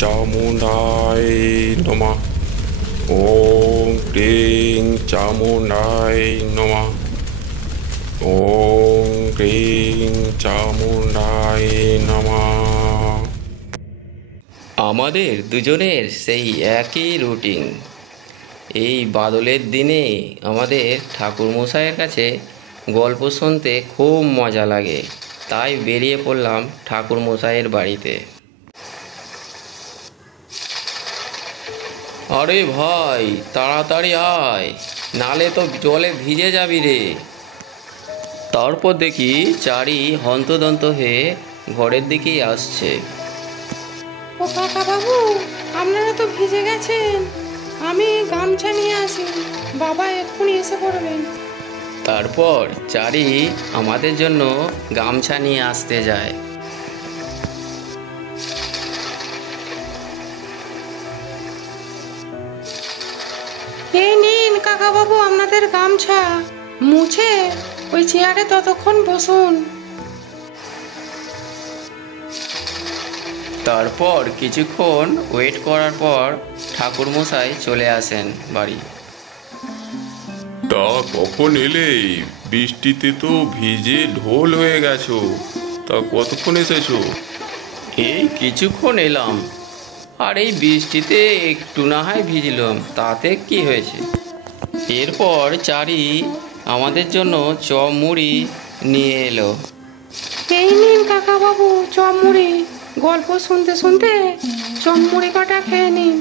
চামুণ্ডায় নমঃ। ওম ক্রিং চামুণ্ডায় নমঃ। ওম ক্রিং চামুণ্ডায় নমঃ। আমাদের দুজনের সেই একই রুটিন। এই বাদলের দিনে আমাদের ঠাকুরমশাইয়ের কাছে গল্প শুনতে খুব মজা লাগে, তাই বেরিয়ে পড়লাম ঠাকুরমশাইয়ের বাড়িতে। আরে ভাই, তাড়াতাড়ি আয়, নালে তো জলে ভিজে যাবি রে। তারপর দেখি চারি হন্তদন্ত হয়ে ঘরের দিকেই আসছে। ও কাকা বাবু, আপনারা তো ভিজে গেছেন, আমি গামছা নিয়ে আসি, বাবা এক্ষুনি এসে পড়বেন। তারপর চারি আমাদের জন্য গামছা নিয়ে আসতে যায়। এই নিন কাকা বাবু আপনাদের গামছা, মুছে ওই চেয়ারে ততক্ষণ বসুন। তারপর কিছুক্ষণ ওয়েট করার পর ঠাকুরমশাই চলে আসেন বাড়ি। তা কখন এলে? বৃষ্টিতে তো ভিজে ঢোল হয়ে গেছো। তা কতক্ষণ এসেছো? এই কিছুক্ষণ এলাম, আর এই বৃষ্টিতে একটু না হয় ভিজলাম, তাতে কি হয়েছে। এরপর চারি আমাদের জন্য চপ মুড়ি নিয়ে এলো। এই নিন কাকা বাবু চপ মুড়ি, গল্প শুনতে শুনতে চপ মুড়ি কটা খেয়ে নিন।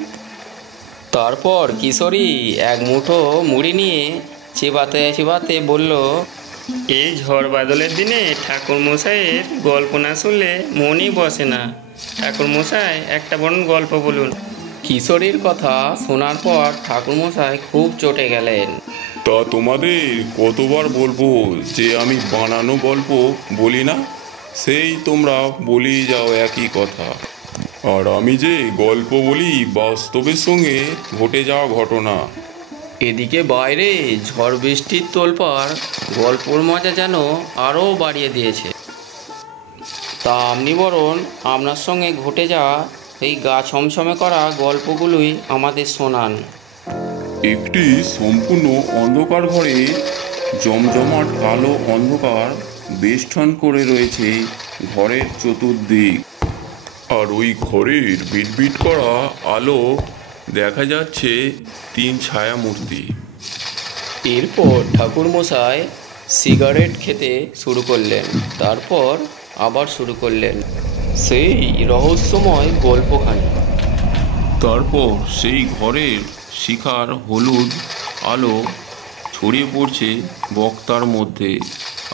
তারপর কিশোরী এক মুঠো মুড়ি নিয়ে চিবাতে চিবাতে বলল, এই ঝড় বাদলের দিনে ঠাকুরমশাইয়ের গল্প না শুনলে মনই বসে না। ঠাকুরমশাই একটা বরং গল্প বলুন। কিশোরীর কথা শোনার পর ঠাকুরমশাই খুব চটে গেলেন। তা তোমাদের কতবার বলবো যে আমি বানানো গল্প বলি না? সেই তোমরা বলেই যাও একই কথা। আর আমি যে গল্প বলি বাস্তবের সঙ্গে ঘটে যাওয়া ঘটনা। এদিকে বাইরে ঝড় বৃষ্টির তোলপাড় গল্পর মজা যেন আরও বাড়িয়ে দিয়েছে। তা আপনি বরং আপনার সঙ্গে ঘটে যাওয়া এই গা ছমছমে করা গল্পগুলোই আমাদের শোনান। একটি সম্পূর্ণ অন্ধকার ঘরে জমজমাট কালো অন্ধকার বেষ্টন করে রয়েছে ঘরের চতুর্দিক। আর ওই ঘরের বিটবিট করা আলো দেখা যাচ্ছে 3 ছায়ামূর্তি। এরপর ঠাকুরমশাই সিগারেট খেতে শুরু করলেন, তারপর আবার শুরু করলেন সেই রহস্যময় গল্পখানি। তারপর সেই ঘরের শিখার হলুদ আলো ছড়িয়ে পড়ছে বক্তার মধ্যে,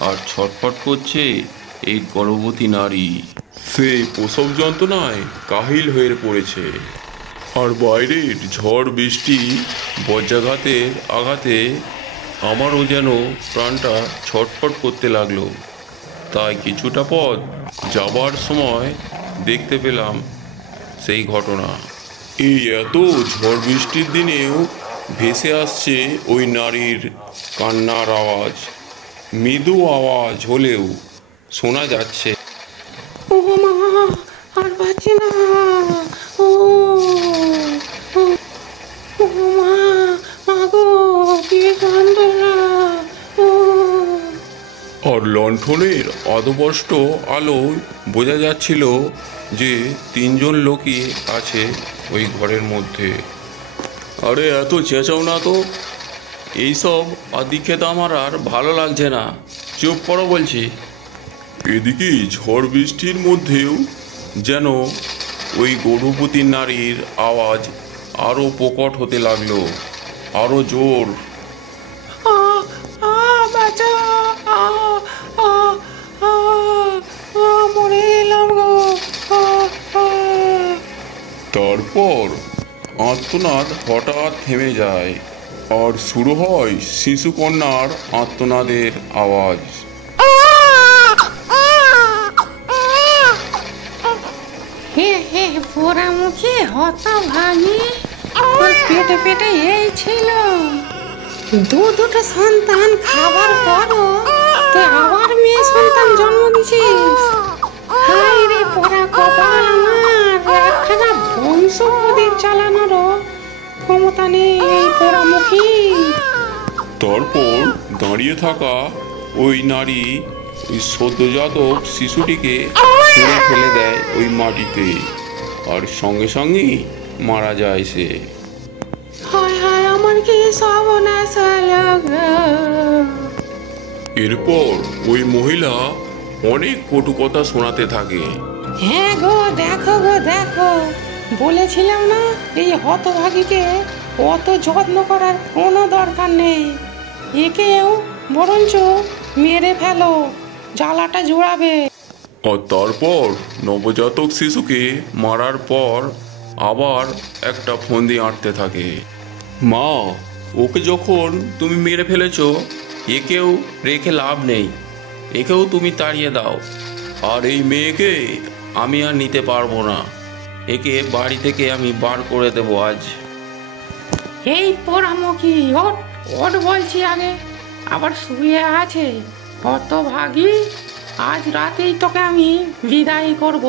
আর ছটফট করছে এই গর্ভবতী নারী। সে প্রসব যন্ত্রণায় কাহিল হয়ে পড়েছে। আর বাইরের ঝড় বৃষ্টি বজ্রাঘাতের আঘাতে আমারও যেন প্রাণটা ছটফট করতে লাগলো। তাই কিছুটা পথ যাবার সময় দেখতে পেলাম সেই ঘটনা। এই এত ঝড় বৃষ্টির দিনেও ভেসে আসছে ওই নারীর কান্নার আওয়াজ। মৃদু আওয়াজ হলেও শোনা যাচ্ছে। ও মা, আর পাচ্ছি না, ও ও, ও মা, মাগো কি যন্ত্রণা, ও। আর লণ্ঠনের অধবষ্ট আলোয় বোঝা যাচ্ছিল যে 3 জন লোকই আছে ওই ঘরের মধ্যে। আরে এত চেঁচাও না তো, এইসব আদিক্ষেত আমার আর ভালো লাগছে না, চুপ করো বলছি। এদিকে ঝড় বৃষ্টির মধ্যেও যেন ওই গর্ভবতী নারীর আওয়াজ আরও প্রকট হতে লাগলো, আরও জোর। মরে গেলাম গো। তারপর আর্তনাদ হঠাৎ থেমে যায়, আর শুরু হয় শিশুকন্যার আর্তনাদের আওয়াজ। হে হে পোড়া মুখে হতভাগী, পেটে পেটে এই ছিল, দুটো সন্তান খাবার পরও তুই আবার মেয়ে সন্তান জন্ম দিছিস। হায় রে পোড়া কপাল আমার, একখানা বংশ প্রদীপ চালানোরও ক্ষমতা নেই এই পোড়ামুখী। তারপর দাঁড়িয়ে থাকা ওই নারী ওই সদ্যজাতক শিশুটিকে ছুঁড়ে ফেলে দেয় ওই মাটিতে, আর সঙ্গে সঙ্গেই মারা যায় সে। হায় হায়, আমার কি সর্বনাশ হলো গো। এরপর ওই মহিলা অনেক কটু কথা শোনাতে থাকে। হ্যাঁ গো, দেখো গো দেখো, বলেছিলাম না এই হতভাগীকে অত যত্ন করার কোনো দরকার নেই, একেও বরঞ্চ মেরে ফেলো, জ্বালাটা জোড়াবে। আর তারপর নবজাতক শিশুকে মারার পর আবার একটা ফন্দি আঁটতে থাকে। মা, ওকে যখন তুমি মেরে ফেলেছো, একেও রেখে লাভ নেই, একেও তুমি তাড়িয়ে দাও। আর এই মেয়েকে আমি আর নিতে পারবো না, একে বাড়ি থেকে আমি বার করে দেবো আজ। এই পোড়ামুখী, ওঠ ওঠ বলছি আগে, আবার শুয়ে আছে হতভাগী। আজ রাতেই তোকে আমি বিদায় করব,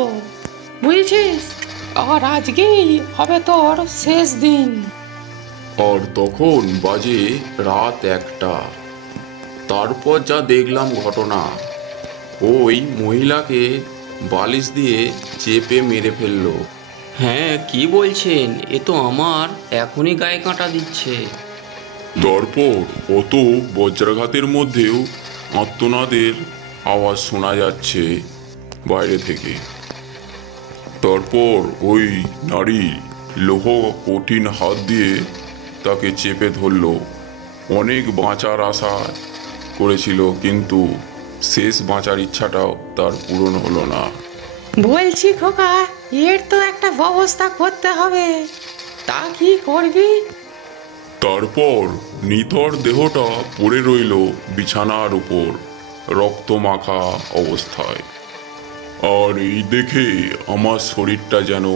বুঝেছিস? আর আজকেই হবে তোর শেষ দিন। আর তখন বাজে রাত 1টা। তারপর যা দেখলাম ঘটনা, ওই মহিলাকে বালিশ দিয়ে চেপে মেরে ফেললো। হ্যাঁ, কি বলছেন? এ তো আমার এখনই গায়ে কাঁটা দিচ্ছে। তারপর অত বজ্রাঘাতের মধ্যেও আর্তনাদের আওয়াজ শোনা যাচ্ছে বাইরে থেকে। তারপর ওই নারী লৌহ কঠিন হাত দিয়ে তাকে চেপে ধরলো। অনেক বাঁচার আশা করেছিল, কিন্তু শেষ বাঁচার ইচ্ছাটাও তার পূরণ হলো না। বলছি খোকা, এর তো একটা ব্যবস্থা করতে হবে, তা কি করবি? তারপর নিথর দেহটা পড়ে রইল বিছানার উপর রক্তমাখা অবস্থায়। আর এই দেখে আমার শরীরটা যেন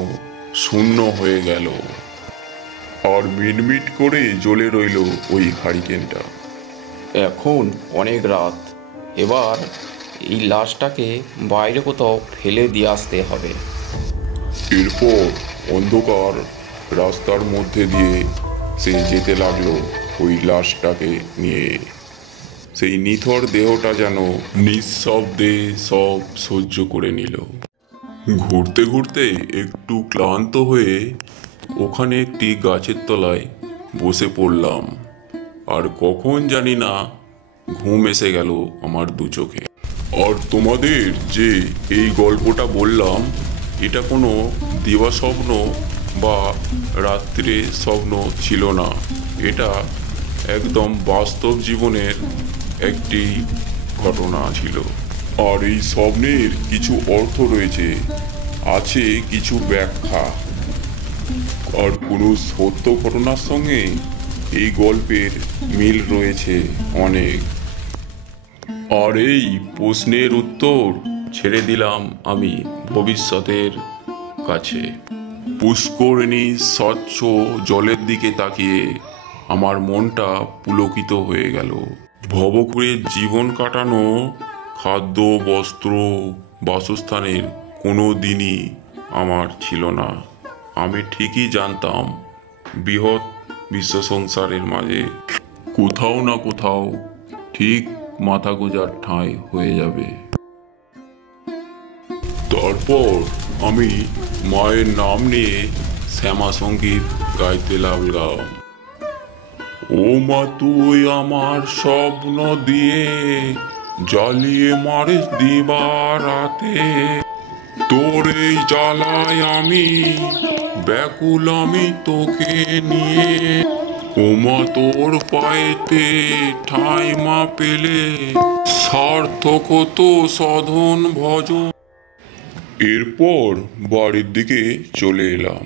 শূন্য হয়ে গেল, আর মিটমিট করে জ্বলে রইল ওই হারিকেনটা। এখন অনেক রাত, এবার এই লাশটাকে বাইরে কোথাও ফেলে দিয়ে আসতে হবে। এরপর অন্ধকার রাস্তার মধ্যে দিয়ে সে যেতে লাগলো ওই লাশটাকে নিয়ে। সেই নিথর দেহটা যেন নিঃশব্দে সব সহ্য করে নিল। ঘুরতে ঘুরতে একটু ক্লান্ত হয়ে ওখানে একটি গাছের তলায় বসে পড়লাম, আর কখন জানি না ঘুম এসে গেল আমার দু চোখে। আর তোমাদের যে এই গল্পটা বললাম, এটা কোনো দিবা স্বপ্ন বা রাত্রে স্বপ্ন ছিল না, এটা একদম বাস্তব জীবনের একটি ঘটনা ছিল। আর এই স্বপ্নের কিছু অর্থ রয়েছে, আছে কিছু ব্যাখ্যা, আর কোনো সত্য ঘটনার সঙ্গে এই গল্পের মিল রয়েছে অনেক। আর এই প্রশ্নের উত্তর ছেড়ে দিলাম আমি ভবিষ্যতের কাছে। পুষ্করিণী স্বচ্ছ জলের দিকে তাকিয়ে আমার মনটা পুলকিত হয়ে গেল। ভবঘুরে জীবন কাটানো, খাদ্য, বস্ত্র, বাসস্থানের কোনো দিনই আমার ছিল না। আমি ঠিকই জানতাম বৃহৎ বিশ্ব সংসারের মাঝে কোথাও না কোথাও ঠিক মাথা গোঁজার ঠাঁই হয়ে যাবে। তারপর আমি মায়ের নাম নিয়ে শ্যামা সঙ্গীত গাইতে লাগলাম। ও মা, তুই আমার স্বপ্ন দিয়ে জ্বালিয়ে মারিস দিবা রাতে, তোর এই জ্বালায় আমি ব্যাকুল, আমি তোকে নিয়ে। ও মা, তোর পায়েতে ঠাঁই মা পেলে সার্থক তো সাধন ভজন। এরপর বাড়ির দিকে চলে এলাম।